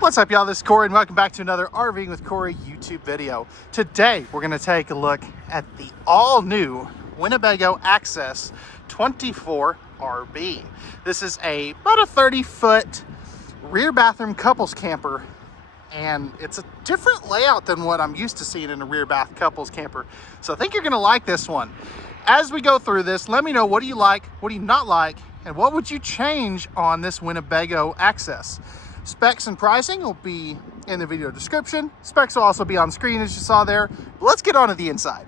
What's up, y'all? This is Corey, and welcome back to another RVing with Corey YouTube video. Today, we're going to take a look at the all-new Winnebago Access 24RB. This is about a 30-foot rear bathroom couples camper, and it's a different layout than what I'm used to seeing in a rear bath couples camper. So I think you're going to like this one. As we go through this, let me know, what do you like, what do you not like, and what would you change on this Winnebago Access? Specs and pricing will be in the video description. Specs will also be on screen, as you saw there. But let's get on to the inside.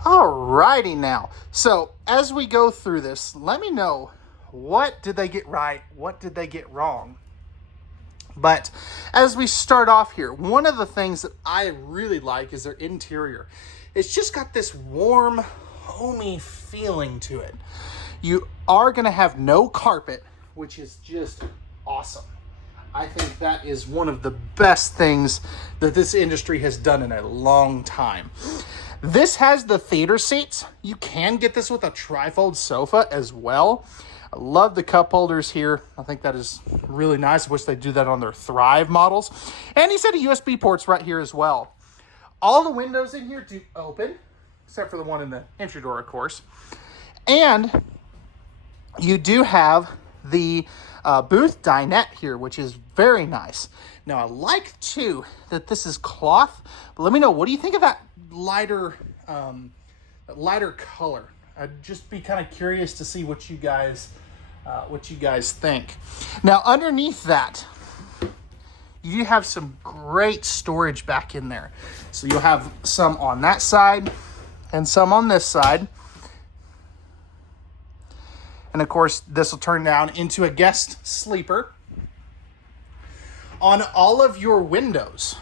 Alrighty now. So as we go through this, let me know, what did they get right? What did they get wrong? But as we start off here, one of the things that I really like is their interior. It's just got this warm, homey feeling to it. You are going to have no carpet, which is just awesome. I think that is one of the best things that this industry has done in a long time. This has the theater seats. You can get this with a trifold sofa as well. I love the cup holders here. I think that is really nice. I wish they'd do that on their Thrive models. And he said a USB port's right here as well. All the windows in here do open, except for the one in the entry door, of course. And you do have the booth dinette here, which is very nice. Now, I like too that this is cloth, but let me know, what do you think of that lighter color? I'd just be kind of curious to see what you guys think. Now, underneath that, you have some great storage back in there. So you'll have some on that side and some on this side. And of course, this will turn down into a guest sleeper. On all of your windows,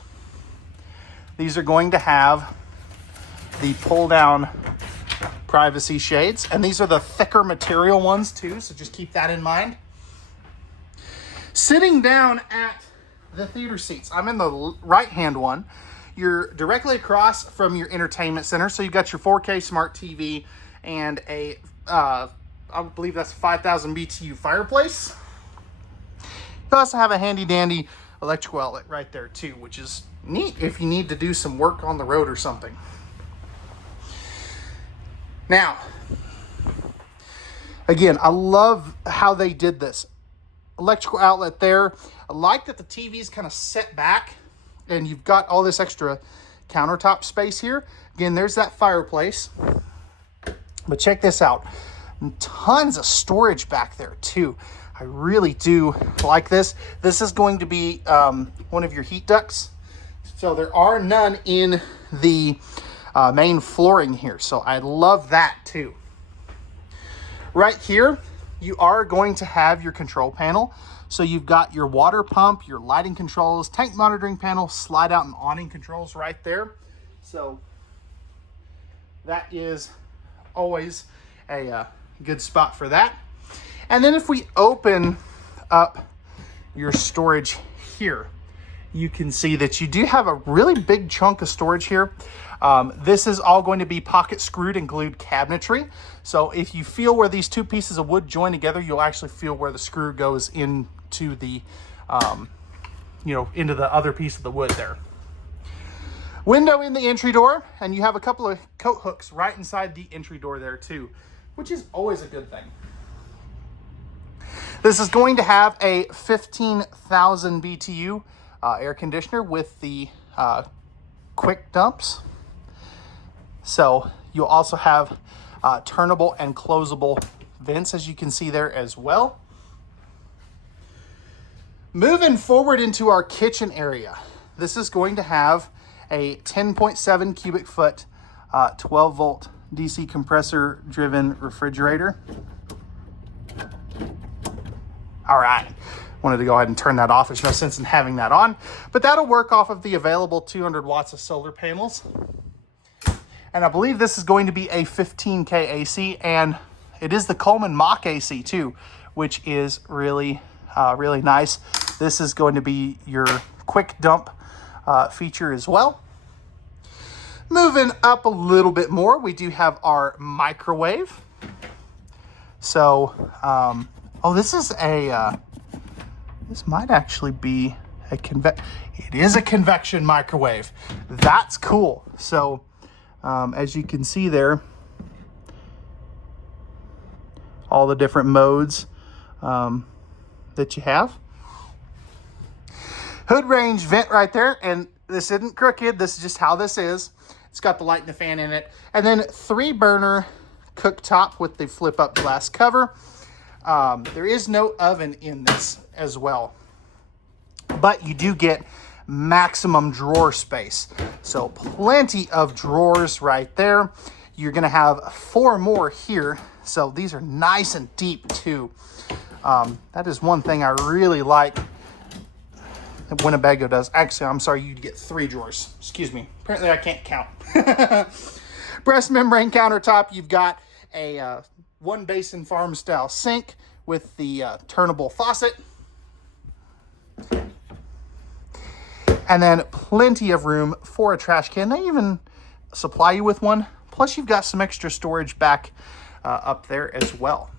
these are going to have the pull-down privacy shades. And these are the thicker material ones too, so just keep that in mind. Sitting down at the theater seats, I'm in the right-hand one. You're directly across from your entertainment center. So you've got your 4K smart TV and a I believe that's a 5,000 BTU fireplace. You also have a handy dandy electrical outlet right there too, which is neat if you need to do some work on the road or something. Now, again, I love how they did this. Electrical outlet there. I like that the TV is kind of set back and you've got all this extra countertop space here. Again, there's that fireplace. But check this out. Tons of storage back there too. I really do like this. This is going to be one of your heat ducts. So there are none in the main flooring here. So I love that too. Right here, you are going to have your control panel. So you've got your water pump, your lighting controls, tank monitoring panel, slide out and awning controls right there. So that is always a good spot for that. And then if we open up your storage here, you can see that you do have a really big chunk of storage here. This is all going to be pocket screwed and glued cabinetry. So if you feel where these two pieces of wood join together, you'll actually feel where the screw goes into the, into the other piece of the wood there. Window in the entry door, and you have a couple of coat hooks right inside the entry door there too, which is always a good thing. This is going to have a 15,000 BTU air conditioner with the quick dumps. So you'll also have turnable and closable vents, as you can see there as well. Moving forward into our kitchen area, this is going to have a 10.7 cubic foot 12 volt DC compressor driven refrigerator. All right, wanted to go ahead and turn that off. There's no sense in having that on, but that'll work off of the available 200 watts of solar panels. And I believe this is going to be a 15K AC, and it is the Coleman Mach AC too, which is really, really nice. This is going to be your quick dump feature as well. Moving up a little bit more, we do have our microwave. So, this is a, this might actually be It is a convection microwave. That's cool. So as you can see there, all the different modes that you have. Hood range vent right there, and this isn't crooked. This is just how this is. It's got the light and the fan in it. And then 3-burner cooktop with the flip-up glass cover. There is no oven in this as well, but you do get maximum drawer space. So plenty of drawers right there. You're gonna have 4 more here. So these are nice and deep too. That is one thing I really like that Winnebago does. Actually, I'm sorry, you get 3 drawers. Excuse me. Apparently I can't count. Breast membrane countertop. You've got a 1-basin farm style sink with the turnable faucet. And then plenty of room for a trash can. They even supply you with one. Plus you've got some extra storage back up there as well.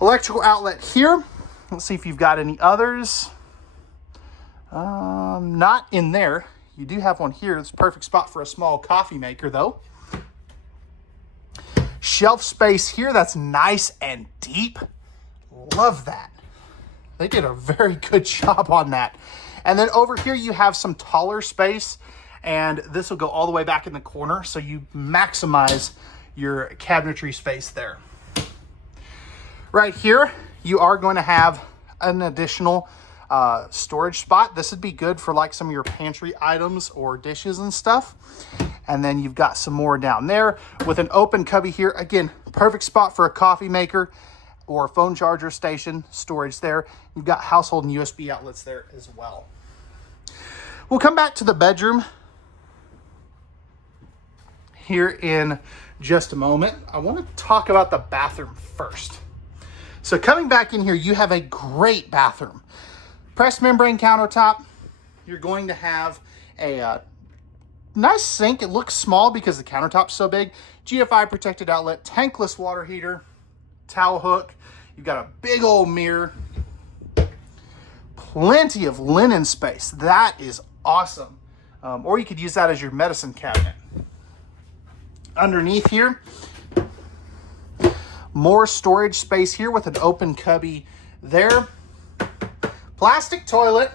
Electrical outlet here. Let's see if you've got any others. Not in there. You do have one here. It's a perfect spot for a small coffee maker though. Shelf space here. That's nice and deep. Love that. They did a very good job on that. And then over here you have some taller space, and this will go all the way back in the corner, so you maximize your cabinetry space there. Right here, you are going to have an additional storage spot. This would be good for like some of your pantry items or dishes and stuff. And then you've got some more down there with an open cubby here. Again, perfect spot for a coffee maker or phone charger station storage there. You've got household and USB outlets there as well. We'll come back to the bedroom here in just a moment. I want to talk about the bathroom first. So coming back in here, you have a great bathroom. Pressed membrane countertop. You're going to have a nice sink. It looks small because the countertop's so big. GFI protected outlet, tankless water heater, towel hook. You've got a big old mirror. Plenty of linen space. That is awesome. Or you could use that as your medicine cabinet. Underneath here, more storage space here with an open cubby there. Plastic toilet.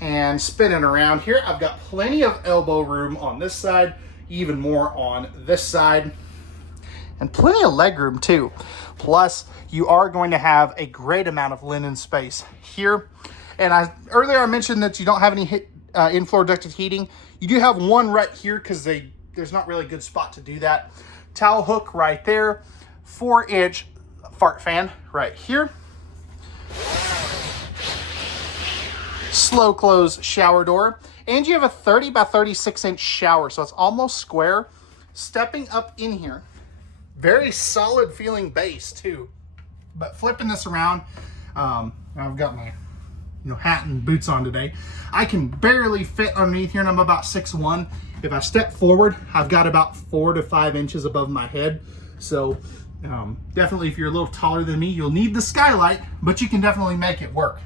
And spinning around here, I've got plenty of elbow room on this side, even more on this side, and plenty of leg room too. Plus, you are going to have a great amount of linen space here. And earlier I mentioned that you don't have any in-floor ducted heating. You do have one right here because there's not really a good spot to do that. Towel hook right there. 4-inch fart fan right here. Slow close shower door. And you have a 30 by 36 inch shower, so it's almost square. Stepping up in here. Very solid feeling base too. But flipping this around, I've got my hat and boots on today. I can barely fit underneath here, and I'm about 6'1". If I step forward, I've got about 4 to 5 inches above my head. So definitely if you're a little taller than me, you'll need the skylight, but you can definitely make it work.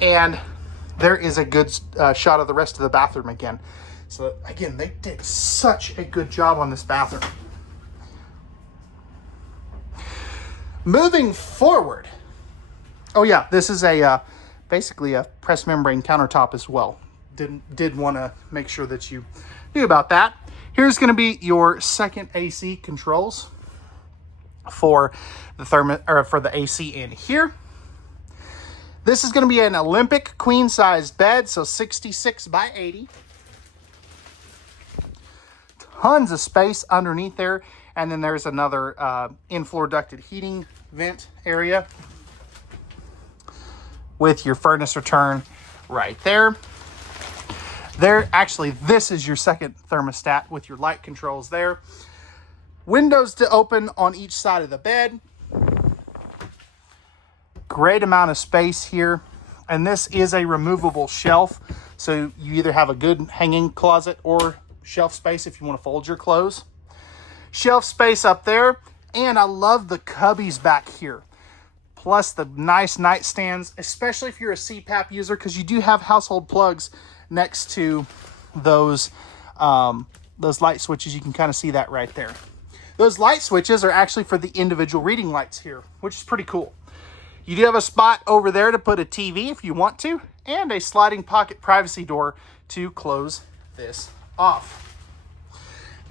And there is a good shot of the rest of the bathroom again. So again, they did such a good job on this bathroom. Moving forward. Oh yeah, this is a basically a pressed membrane countertop as well. Did want to make sure that you knew about that. Here's going to be your second AC controls for the AC in here. This is going to be an Olympic queen size bed, so 66 by 80. Tons of space underneath there, and then there's another in-floor ducted heating vent area with your furnace return right there. Actually, this is your second thermostat with your light controls there. Windows to open on each side of the bed. Great amount of space here. And this is a removable shelf. So you either have a good hanging closet or shelf space if you want to fold your clothes. Shelf space up there. And I love the cubbies back here. plus the nice nightstands, especially if you're a CPAP user, because you do have household plugs next to those light switches. You can kind of see that right there. Those light switches are actually for the individual reading lights here, which is pretty cool. You do have a spot over there to put a TV if you want to, and a sliding pocket privacy door to close this off.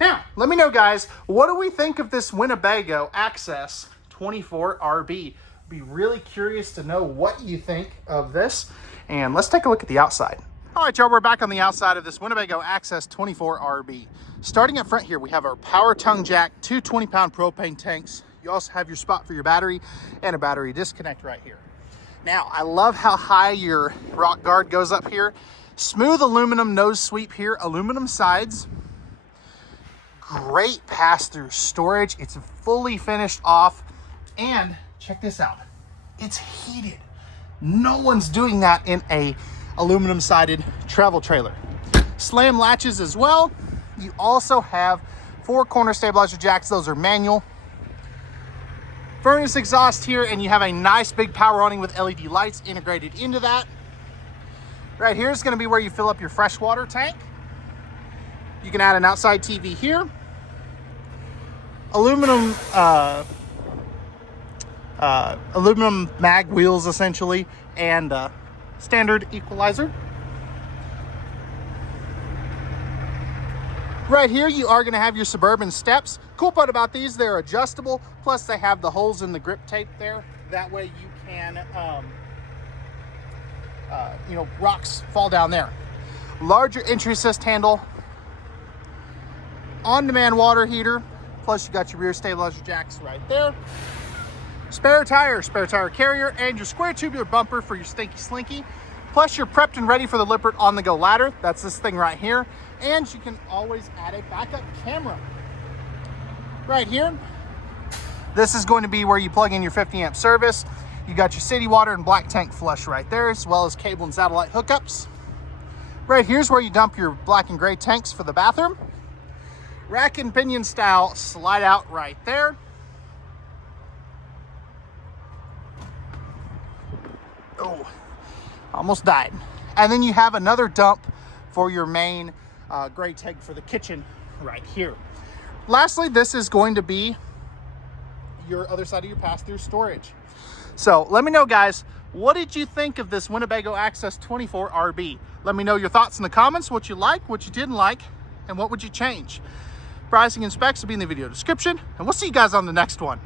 Now, let me know, guys, what do we think of this Winnebago Access 24RB? Be really curious to know what you think of this, and let's take a look at the outside. All right, y'all, we're back on the outside of this Winnebago Access 24RB. Starting up front here, we have our power tongue jack, two 20-pound propane tanks. You also have your spot for your battery and a battery disconnect right here. Now, I love how high your rock guard goes up here. Smooth aluminum nose sweep here, aluminum sides. Great pass-through storage. It's fully finished off. And check this out. It's heated. No one's doing that in a aluminum-sided travel trailer. Slam latches as well. You also have 4 corner stabilizer jacks. Those are manual. Furnace exhaust here, and you have a nice big power awning with LED lights integrated into that. Right here is going to be where you fill up your freshwater tank. You can add an outside TV here. Aluminum mag wheels essentially, and standard equalizer. Right here you are going to have your Suburban steps. Cool part about these, they're adjustable, plus they have the holes in the grip tape there. That way you can rocks fall down there. Larger entry assist handle, on-demand water heater, plus you got your rear stabilizer jacks right there. Spare tire carrier, and your square tubular bumper for your stinky slinky. Plus you're prepped and ready for the Lippert on-the-go ladder. That's this thing right here. And you can always add a backup camera. Right here, this is going to be where you plug in your 50 amp service. You got your city water and black tank flush right there, as well as cable and satellite hookups. Right here's where you dump your black and gray tanks for the bathroom. Rack and pinion style slide out right there. Oh, almost died. And then you have another dump for your main gray tank for the kitchen right here. Lastly, this is going to be your other side of your pass-through storage. So let me know, guys, what did you think of this Winnebago Access 24RB? Let me know your thoughts in the comments, what you liked, what you didn't like, and what would you change. Pricing and specs will be in the video description, and we'll see you guys on the next one.